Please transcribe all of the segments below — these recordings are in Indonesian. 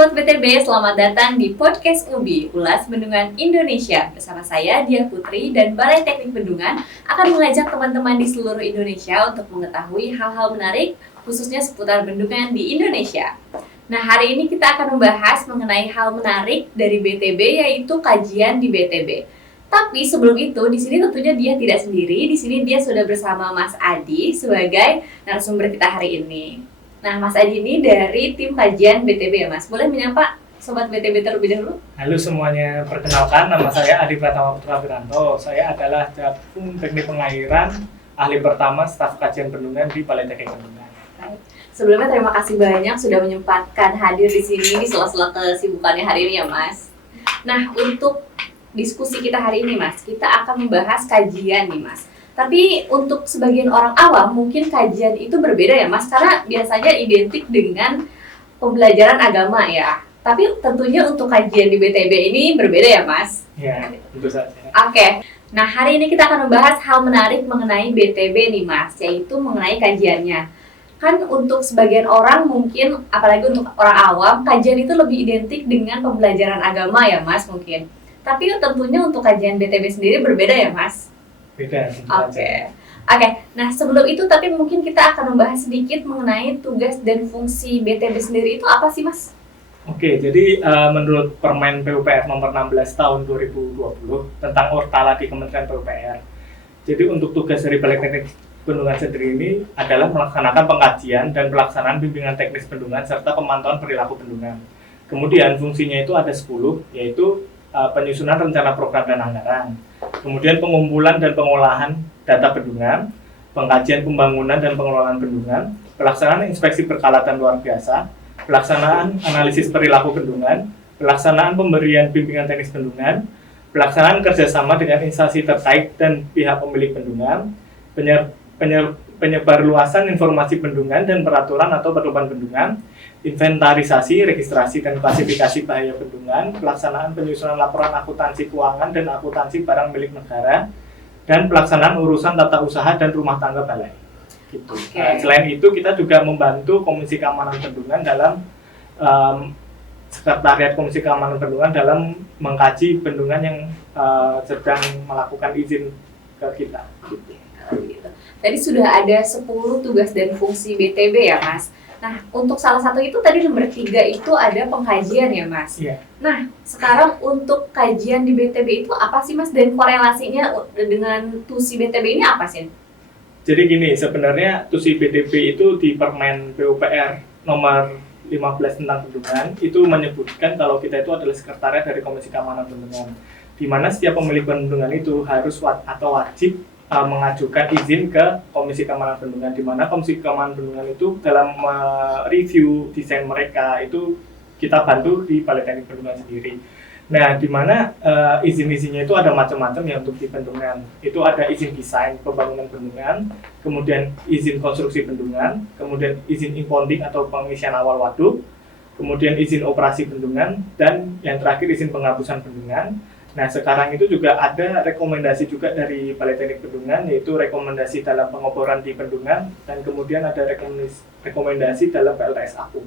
Sobat BTB, selamat datang di Podcast UBI, Ulas Bendungan Indonesia. Bersama saya, Diah Putri, dan Balai Teknik Bendungan akan mengajak teman-teman di seluruh Indonesia untuk mengetahui hal-hal menarik, khususnya seputar bendungan di Indonesia. Nah, hari ini kita akan membahas mengenai hal menarik dari BTB, yaitu kajian di BTB. Tapi sebelum itu, di sini tentunya dia tidak sendiri. Di sini dia sudah bersama Mas Adi sebagai narasumber kita hari ini. Nah, Mas Adi ini dari tim kajian BTB ya, Mas. Boleh menyapa Sobat BTB terlebih dahulu? Halo semuanya, perkenalkan nama saya Adi Pratama Putra Wiranto. Saya adalah Jakpung Teknik Pengairan, ahli pertama staf kajian bendungan di Balai Teknik Bendungan. Sebelumnya terima kasih banyak sudah menyempatkan hadir di sini di sela-sela kesibukannya hari ini ya, Mas. Nah, untuk diskusi kita hari ini, Mas, kita akan membahas kajian nih, Mas. Tapi untuk sebagian orang awam mungkin kajian itu berbeda ya, Mas, karena biasanya identik dengan pembelajaran agama ya. Tapi tentunya untuk kajian di BTB ini berbeda ya, Mas? Ya, tentu saja. Oke. Nah, hari ini kita akan membahas hal menarik mengenai BTB nih, Mas, yaitu mengenai kajiannya. Kan untuk sebagian orang mungkin, apalagi untuk orang awam, kajian itu lebih identik dengan pembelajaran agama ya, Mas, mungkin. Tapi tentunya untuk kajian BTB sendiri berbeda ya, Mas? Beda. Oke. Nah sebelum itu tapi mungkin kita akan membahas sedikit mengenai tugas dan fungsi BTB sendiri itu apa sih, Mas? Oke, jadi menurut Permen PUPR nomor 16 tahun 2020 tentang Ortala di Kementerian PUPR. Jadi untuk tugas dari Balai Teknik Bendungan sendiri ini adalah melaksanakan pengkajian dan pelaksanaan bimbingan teknis bendungan serta pemantauan perilaku bendungan. Kemudian fungsinya itu ada 10, yaitu penyusunan rencana program dan anggaran, kemudian pengumpulan dan pengolahan data bendungan, pengkajian pembangunan dan pengelolaan bendungan, pelaksanaan inspeksi berkala dan luar biasa, pelaksanaan analisis perilaku bendungan, pelaksanaan pemberian bimbingan teknis bendungan, pelaksanaan kerjasama dengan instansi terkait dan pihak pemilik bendungan, penyebarluasan informasi bendungan dan peraturan atau pedoman bendungan, inventarisasi, registrasi, dan klasifikasi bahaya bendungan, pelaksanaan penyusunan laporan akuntansi keuangan dan akuntansi barang milik negara, dan pelaksanaan urusan tata usaha dan rumah tangga balai. Gitu. Okay. Selain itu, kita juga membantu Komisi Keamanan Bendungan dalam Sekretariat Komisi Keamanan Bendungan dalam mengkaji bendungan yang sedang melakukan izin ke kita. Gitu. Tadi sudah ada 10 tugas dan fungsi BTB ya, Mas. Nah, untuk salah satu itu tadi nomor 3 itu ada pengkajian ya, Mas. Iya. Nah, sekarang untuk kajian di BTB itu apa sih, Mas? Dan korelasinya dengan TUSI BTB ini apa sih? Jadi gini, sebenarnya TUSI BTB itu di Permen PUPR nomor 15 tentang bendungan itu menyebutkan kalau kita itu adalah sekretariat dari Komisi Keamanan Bendungan, di mana setiap pemilik bendungan itu harus atau wajib mengajukan izin ke Komisi Keamanan Bendungan, di mana Komisi Keamanan Bendungan itu dalam review desain mereka itu kita bantu di Balai Teknik Bendungan sendiri. Nah, di mana izin-izinnya itu ada macam-macam ya untuk di bendungan. Itu ada izin desain pembangunan bendungan, kemudian izin konstruksi bendungan, kemudian izin impounding atau pengisian awal waduk, kemudian izin operasi bendungan, dan yang terakhir izin penghapusan bendungan. Nah, sekarang itu juga ada rekomendasi juga dari Balai Teknik Bendungan, yaitu rekomendasi dalam pengoboran di bendungan, dan kemudian ada rekomendasi dalam PLTS Aku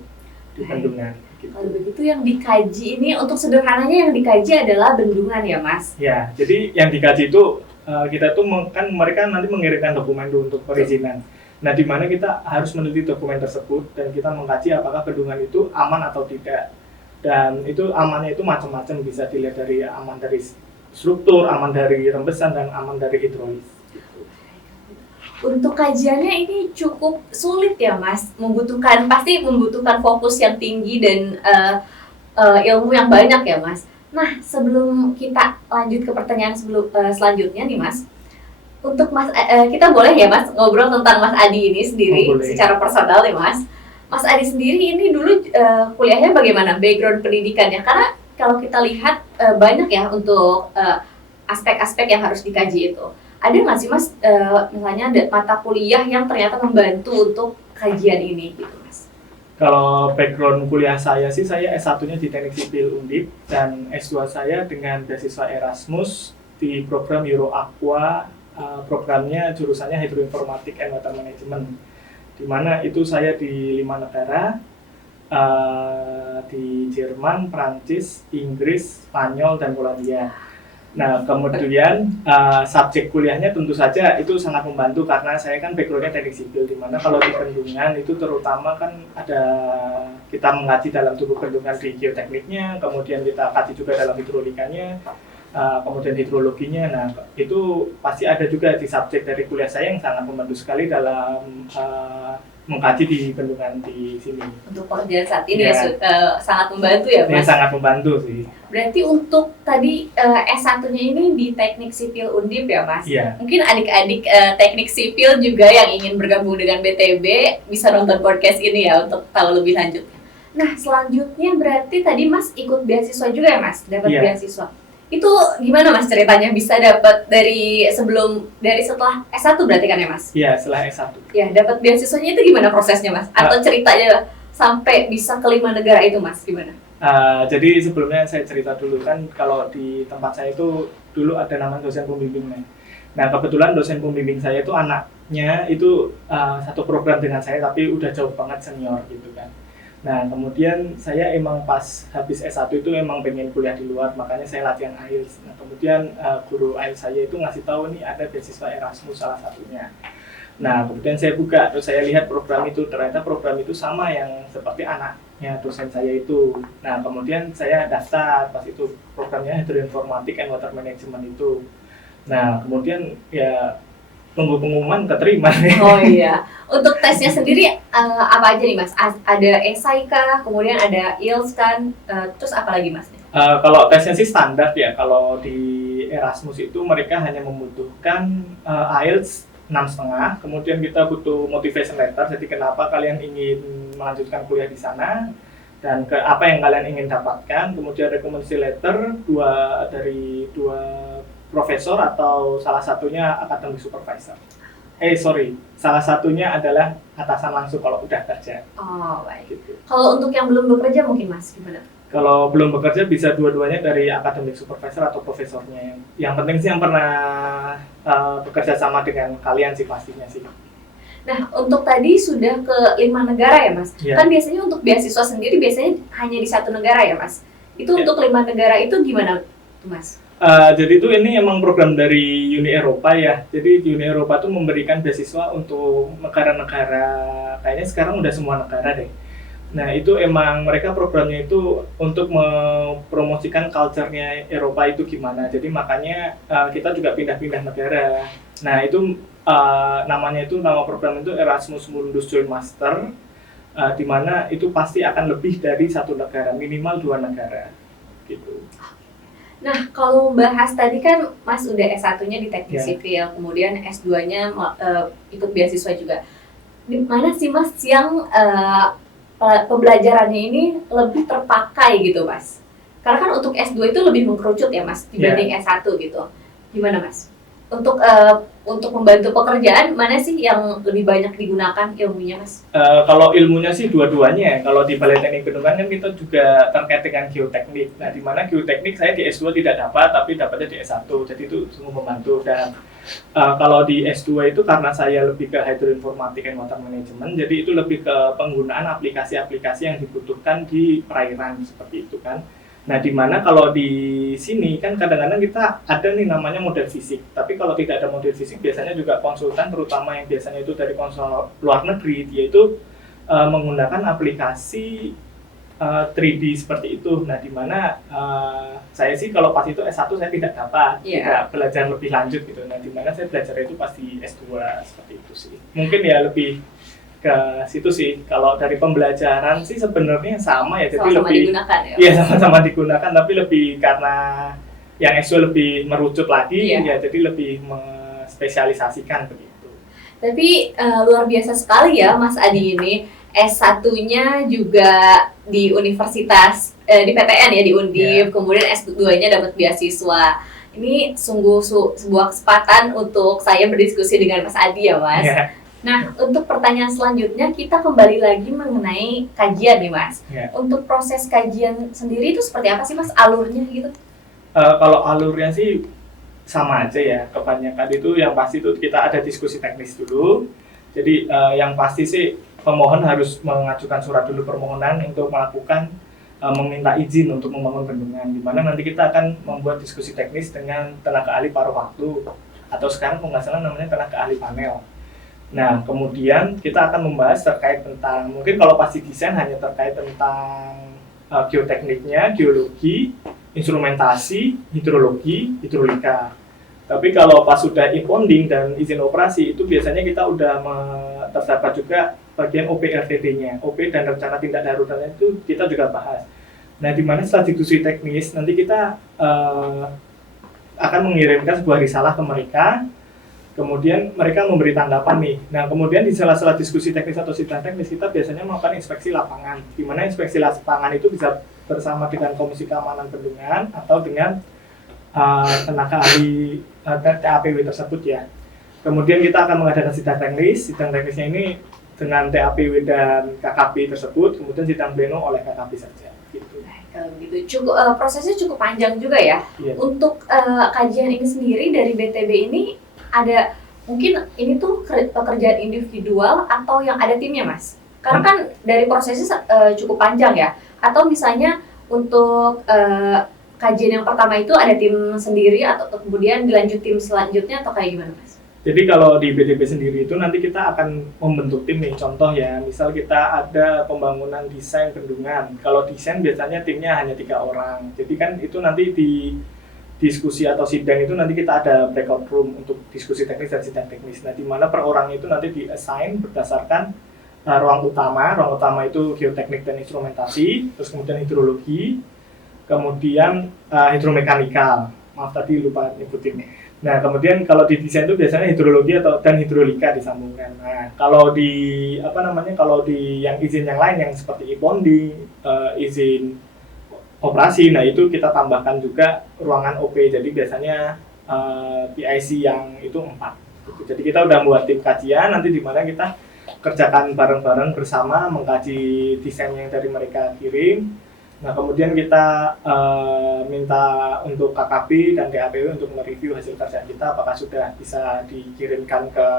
di bendungan. Gitu. Kalau begitu yang dikaji ini, untuk sederhananya yang dikaji adalah bendungan ya, Mas? Ya, jadi yang dikaji itu kita tuh kan mereka nanti mengirimkan dokumen dulu untuk perizinan. Nah, di mana kita harus meneliti dokumen tersebut dan kita mengkaji apakah bendungan itu aman atau tidak. Dan itu amannya itu macam-macam, bisa dilihat dari aman dari struktur, aman dari rembesan, dan aman dari hidrolis. Untuk kajiannya ini cukup sulit ya, Mas, pasti membutuhkan fokus yang tinggi dan ilmu yang banyak ya, Mas. Nah, sebelum kita lanjut ke pertanyaan selanjutnya nih, Mas, untuk Mas kita boleh ya, Mas, ngobrol tentang Mas Adi ini sendiri secara personal ya, Mas. Mas Adi sendiri ini dulu kuliahnya bagaimana, background pendidikannya? Karena kalau kita lihat banyak ya untuk aspek-aspek yang harus dikaji itu. Ada nggak sih, Mas, misalnya mata kuliah yang ternyata membantu untuk kajian ini gitu, Mas? Kalau background kuliah saya sih, saya S1-nya di Teknik Sipil Undip dan S2 saya dengan beasiswa Erasmus di program Euro Aqua, programnya jurusannya Hidroinformatik and Water Management, di mana itu saya di 5 negara, di Jerman, Prancis, Inggris, Spanyol, dan Polandia. Nah, kemudian subjek kuliahnya tentu saja itu sangat membantu karena saya kan backgroundnya teknik sipil, di mana kalau di bendungan itu terutama kan ada kita mengaji dalam tubuh bendungan di geotekniknya, kemudian kita kaji juga dalam hidrolikanya, kemudian hidrologinya. Nah, itu pasti ada juga di subjek dari kuliah saya yang sangat membantu sekali dalam mengkaji di bendungan di sini. Untuk pekerjaan saat ini sangat membantu ya, Mas? Ya, sangat membantu sih. Berarti untuk tadi S1-nya ini di Teknik Sipil Undip ya, Mas? Iya. Mungkin adik-adik teknik sipil juga yang ingin bergabung dengan BTB bisa nonton podcast ini ya untuk tahu lebih lanjut. Nah, selanjutnya berarti tadi Mas ikut beasiswa juga ya, Mas? Dapat beasiswa. Itu gimana Mas ceritanya bisa dapat dari setelah S1 berarti kan ya, Mas? Iya, setelah S1. Ya, dapat beasiswanya itu gimana prosesnya, Mas? Atau ceritanya sampai bisa ke 5 negara itu, Mas? Gimana? Jadi sebelumnya saya cerita dulu kan kalau di tempat saya itu dulu ada namanya dosen pembimbingnya. Nah, kebetulan dosen pembimbing saya itu anaknya itu satu program dengan saya tapi udah jauh banget senior gitu kan. Nah, kemudian saya emang pas habis S1 itu emang pengen kuliah di luar, makanya saya latihan IELTS. Nah, kemudian guru IELTS saya itu ngasih tahu nih ada beasiswa Erasmus salah satunya. Nah, kemudian saya buka, terus saya lihat program itu, ternyata program itu sama yang seperti anaknya dosen saya itu. Nah, kemudian saya daftar, pas itu programnya Hydroinformatik and Water Management itu. Nah, kemudian ya tunggu pengumuman keterima. Oh iya. Untuk tesnya sendiri apa aja nih Mas? Ada esai kah? Kemudian ada IELTS kan? Terus apa lagi Mas? Kalau tesnya sih standar ya. Kalau di Erasmus itu mereka hanya membutuhkan IELTS 6,5. Kemudian kita butuh motivation letter. Jadi kenapa kalian ingin melanjutkan kuliah di sana dan ke apa yang kalian ingin dapatkan. Kemudian rekomendasi letter dari dua profesor atau salah satunya academic supervisor. Salah satunya adalah atasan langsung kalau udah kerja. Oh, baik. Gitu. Kalau untuk yang belum bekerja mungkin Mas, gimana? Kalau belum bekerja bisa dua-duanya dari academic supervisor atau profesornya. Yang penting sih yang pernah bekerja sama dengan kalian sih pastinya sih. Nah, untuk tadi sudah ke 5 negara ya Mas? Yeah. Kan biasanya untuk beasiswa sendiri biasanya hanya di 1 negara ya Mas? Itu untuk 5 negara itu gimana tuh Mas? Jadi itu ini emang program dari Uni Eropa ya. Jadi Uni Eropa tuh memberikan beasiswa untuk negara-negara, kayaknya sekarang udah semua negara deh. Nah itu emang mereka programnya itu untuk mempromosikan culture-nya Eropa itu gimana. Jadi makanya kita juga pindah-pindah negara. Nah itu nama program itu Erasmus Mundus Joint Master, di mana itu pasti akan lebih dari 1 negara, minimal 2 negara gitu. Nah, kalau bahas tadi kan Mas udah S1-nya di Teknik Sipil, kemudian S2-nya ikut beasiswa juga. Di mana sih Mas yang pembelajarannya ini lebih terpakai gitu Mas? Karena kan untuk S2 itu lebih mengkerucut ya Mas dibanding S1 gitu. Gimana Mas? Untuk membantu pekerjaan, mana sih yang lebih banyak digunakan ilmunya Mas? Kalau ilmunya sih dua-duanya. Kalau di Balai Teknik Bendungan kan kita juga terkait dengan geoteknik. Nah, di mana geoteknik saya di S2 tidak dapat, tapi dapatnya di S1. Jadi itu sungguh membantu. Dan kalau di S2 itu karena saya lebih ke Hydroinformatik and Water Management, jadi itu lebih ke penggunaan aplikasi-aplikasi yang dibutuhkan di perairan seperti itu kan. Nah, di mana kalau di sini kan kadang-kadang kita ada nih namanya model fisik. Tapi kalau tidak ada model fisik, biasanya juga konsultan, terutama yang biasanya itu dari konsul luar negeri, dia itu menggunakan aplikasi 3D seperti itu. Nah, di mana saya sih kalau pas itu S1 saya tidak dapat, tidak belajar lebih lanjut gitu. Nah, di mana saya belajar itu pasti S2 seperti itu sih. Mungkin ya lebih ke situ sih. Kalau dari pembelajaran sih sebenarnya sama ya, jadi sama-sama lebih digunakan ya. Iya, sama-sama digunakan, tapi lebih karena yang S2 lebih merucut lagi ya, jadi lebih spesialisasikan begitu. Tapi luar biasa sekali ya Mas Adi ini. S1-nya juga di universitas di PTN ya, di Undip, kemudian S2-nya dapat beasiswa. Ini sungguh sebuah kesempatan untuk saya berdiskusi dengan Mas Adi ya Mas. Nah, untuk pertanyaan selanjutnya kita kembali lagi mengenai kajian nih Mas. Untuk proses kajian sendiri itu seperti apa sih Mas alurnya gitu? Kalau alurnya sih sama aja ya, kebanyakan itu yang pasti itu kita ada diskusi teknis dulu. Jadi yang pasti sih pemohon harus mengajukan surat dulu permohonan untuk melakukan meminta izin untuk membangun bendungan, di mana nanti kita akan membuat diskusi teknis dengan tenaga ahli paruh waktu, atau sekarang kalau nggak salah namanya tenaga ahli panel. Nah, kemudian kita akan membahas terkait tentang, mungkin kalau pasti desain hanya terkait tentang geotekniknya, geologi, instrumentasi, hidrologi, hidrolika. Tapi kalau pas sudah e-bonding dan izin operasi, itu biasanya kita udah terdapat juga bagian OP-RTD-nya, OP dan rencana tindak daruratnya itu kita juga bahas. Nah, di mana setelah diskusi teknis, nanti kita akan mengirimkan sebuah risalah ke mereka, kemudian mereka memberi tanggapan nih. Nah, kemudian di sela-sela diskusi teknis atau sidang teknis, kita biasanya melakukan inspeksi lapangan, di mana inspeksi lapangan itu bisa bersama dengan Komisi Keamanan Bendungan atau dengan tenaga ahli TAPW tersebut ya. Kemudian kita akan mengadakan sidang teknisnya ini dengan TAPW dan KKP tersebut, kemudian sidang pleno oleh KKP saja. Gitu. Kalau gitu, prosesnya cukup panjang juga ya. Iya. Untuk kajian ini sendiri dari BTB ini ada mungkin ini tuh pekerjaan individual atau yang ada timnya, Mas? Karena kan dari prosesnya cukup panjang ya. Atau misalnya untuk kajian yang pertama itu ada tim sendiri atau kemudian dilanjut tim selanjutnya atau kayak gimana, Mas? Jadi kalau di BTB sendiri itu nanti kita akan membentuk tim nih. Contoh ya, misal kita ada pembangunan desain bendungan. Kalau desain biasanya timnya hanya 3 orang. Jadi kan itu nanti di diskusi atau sidang itu nanti kita ada breakout room untuk diskusi teknis dan sidang teknis. Nah, di mana per orang itu nanti di-assign berdasarkan ruang utama itu geoteknik dan instrumentasi, terus kemudian hidrologi, kemudian hidromekanikal. Maaf tadi lupa nyebutin. Nah, kemudian kalau di desain itu biasanya hidrologi dan hidrolika disambungkan. Nah, kalau di kalau di yang izin yang lain yang seperti e-bonding, izin operasi, nah itu kita tambahkan juga ruangan OP. Jadi biasanya PIC yang itu 4. Jadi kita udah buat tim kajian nanti di mana kita kerjakan bareng-bareng bersama mengkaji desain yang dari mereka kirim. Nah, kemudian kita minta untuk KKP dan DAPW untuk mereview hasil kerjaan kita apakah sudah bisa dikirimkan ke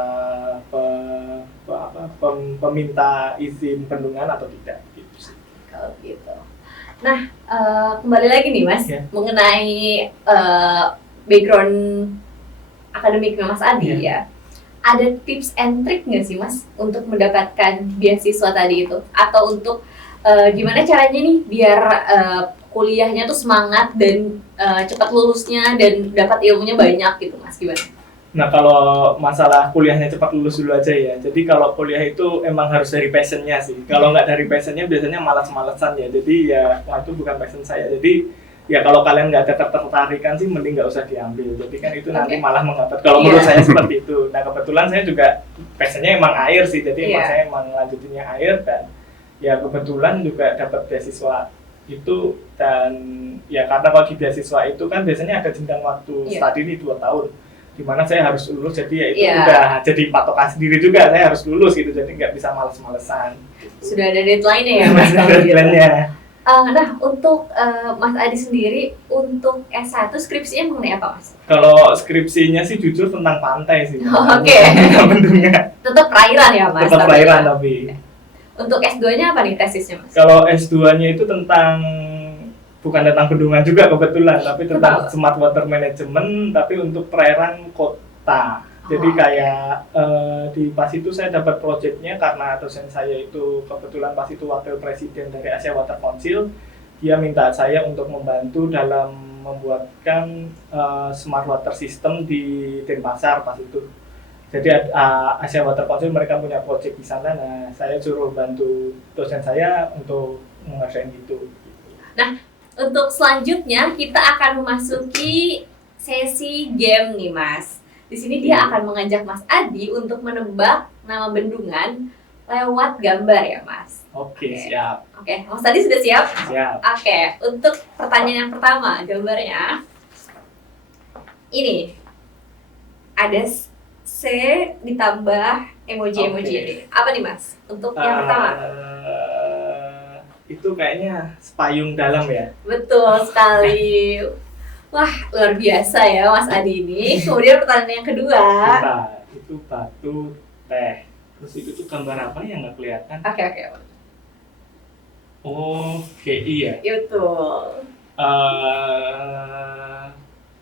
peminta izin bendungan atau tidak. Gitu sih. Kalau gitu. Nah, kembali lagi nih Mas, mengenai background akademiknya Mas Adi ya. Ada tips and trick nggak sih Mas untuk mendapatkan beasiswa tadi itu? Atau untuk gimana caranya nih biar kuliahnya tuh semangat dan cepat lulusnya dan dapat ilmunya banyak gitu Mas, gimana? Nah, kalau masalah kuliahnya cepat lulus dulu aja ya. Jadi kalau kuliah itu emang harus dari passionnya sih. Kalau nggak dari passionnya biasanya malas-malesan ya. Jadi ya itu bukan passion saya. Jadi ya kalau kalian nggak ada ketertarikan sih mending nggak usah diambil. Jadi kan itu nanti malah menghambat. Kalau menurut saya seperti itu. Nah, kebetulan saya juga passionnya emang air sih. Jadi emang saya emang lanjutinnya air dan ya kebetulan juga dapat beasiswa itu. Dan ya karena kalau di beasiswa itu kan biasanya ada jenjang waktu studi nih 2 tahun dimana saya harus lulus, jadi ya itu udah jadi patokan sendiri juga, saya harus lulus gitu, jadi nggak bisa males-malesan gitu. Sudah ada deadline-nya ya Mas? Deadline-nya. Nah, untuk Mas Adi sendiri untuk S1 skripsinya mengenai apa Mas? Kalau skripsinya sih jujur tentang pantai sih. Oke. Tetap perairan ya Mas? Tetap perairan tapi. Untuk S2-nya apa nih tesisnya Mas? Kalau S2-nya itu bukan tentang bendungan juga kebetulan, tapi tentang smart water management, tapi untuk perairan kota. Jadi kayak di pas itu saya dapat proyeknya karena dosen saya itu kebetulan pas itu wakil presiden dari Asia Water Council. Dia minta saya untuk membantu dalam membuatkan smart water system di Denpasar pas itu. Jadi Asia Water Council mereka punya proyek di sana. Nah, saya suruh bantu dosen saya untuk mengerjain itu. Nah, untuk selanjutnya kita akan memasuki sesi game nih Mas. Di sini dia akan mengajak Mas Adi untuk menebak nama bendungan lewat gambar ya Mas. Oke, siap. Oke, Mas Adi sudah siap? Siap. Oke, untuk pertanyaan yang pertama, gambarnya ini ada C ditambah emoji-emoji ini. Apa nih Mas? Untuk yang pertama? Itu kayaknya sepayung dalam ya? Betul sekali. Wah, luar biasa ya Mas Adi ini. Kemudian pertanyaan yang kedua. Itu batu teh. Terus itu tuh gambar apa yang nggak kelihatan? Oke. Oh, GI ya. Itu.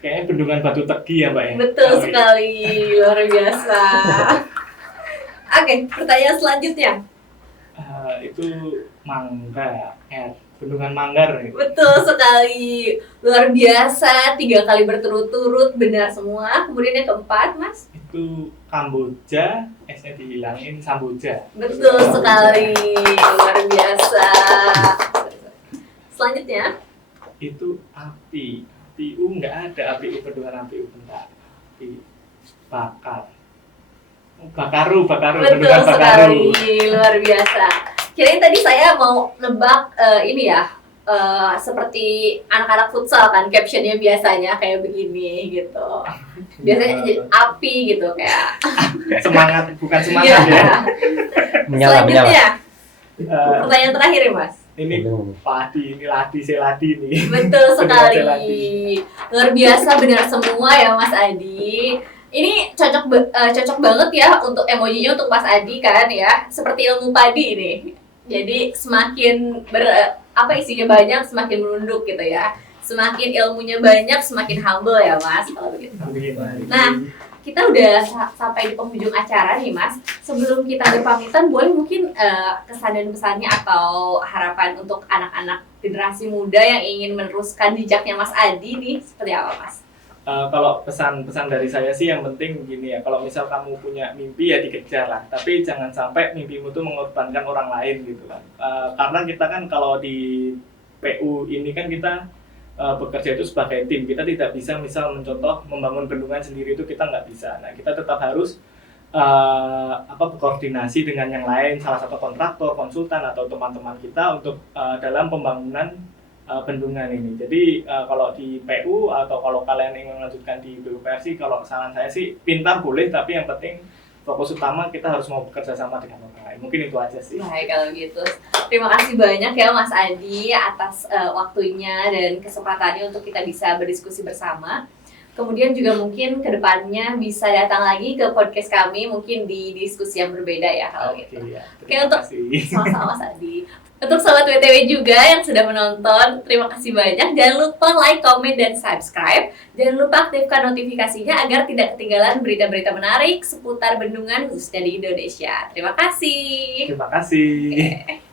Kayaknya bendungan Batu Tegi ya Mbak ya? Betul sekali, luar biasa. Oke, pertanyaan selanjutnya. Itu Mangga, Bendungan Manggar. Betul sekali, luar biasa. 3 kali berturut-turut, benar semua. Kemudian yang keempat, Mas? Itu Kamboja, S-nya dihilangin, Samboja. Betul sekali, luar biasa. Selanjutnya? Itu api. Api nggak ada, api bendungan api bentar. Api bakar. Bakaru, Betul bendungan sekali, Bakaru. luar biasa. Kirain tadi saya mau nebak ini ya, seperti anak-anak futsal kan, captionnya biasanya kayak begini gitu. Biasanya jadi api gitu kayak. Semangat, bukan semangat Iya. ya. Selanjutnya, Eh, pertanyaan terakhir ya Mas. ini padi, ini ladi, seladi nih. Betul Bendungan sekali, Seladi. luar biasa, benar semua ya Mas Adi. Ini cocok banget ya untuk emojinya untuk Mas Adi kan ya, seperti ilmu padi ini. Jadi semakin isinya banyak, semakin menunduk gitu ya. Semakin ilmunya banyak, semakin humble ya Mas kalau begitu. Nah, kita udah sampai di penghujung acara nih Mas. Sebelum kita berpamitan, boleh mungkin kesan dan pesannya atau harapan untuk anak-anak generasi muda yang ingin meneruskan jejaknya Mas Adi nih, seperti apa Mas? Kalau pesan-pesan dari saya sih yang penting gini ya, kalau misal kamu punya mimpi ya dikejar lah, tapi jangan sampai mimpimu tuh mengorbankan orang lain gitu kan. Karena kita kan kalau di PU ini kan kita bekerja itu sebagai tim, kita tidak bisa misal mencontoh membangun bendungan sendiri itu kita nggak bisa. Nah kita tetap harus berkoordinasi dengan yang lain, salah satu kontraktor, konsultan atau teman-teman kita untuk dalam pembangunan bendungan ini. Jadi kalau di PU atau kalau kalian ingin melanjutkan di PUPR sih, kalau saran saya sih pintar boleh, tapi yang penting fokus utama kita harus mau bekerja sama dengan orang lain. Mungkin itu aja sih. Baik kalau gitu. Terima kasih banyak ya Mas Adi atas waktunya dan kesempatannya untuk kita bisa berdiskusi bersama. Kemudian juga mungkin kedepannya bisa datang lagi ke podcast kami, mungkin di diskusi yang berbeda ya kalau gitu. Ya, Oke, untuk sama-sama Mas Adi. Untuk Sobat WTW juga yang sudah menonton, terima kasih banyak. Jangan lupa like, comment, dan subscribe. Jangan lupa aktifkan notifikasinya agar tidak ketinggalan berita-berita menarik seputar bendungan khususnya di Indonesia. Terima kasih. Terima kasih.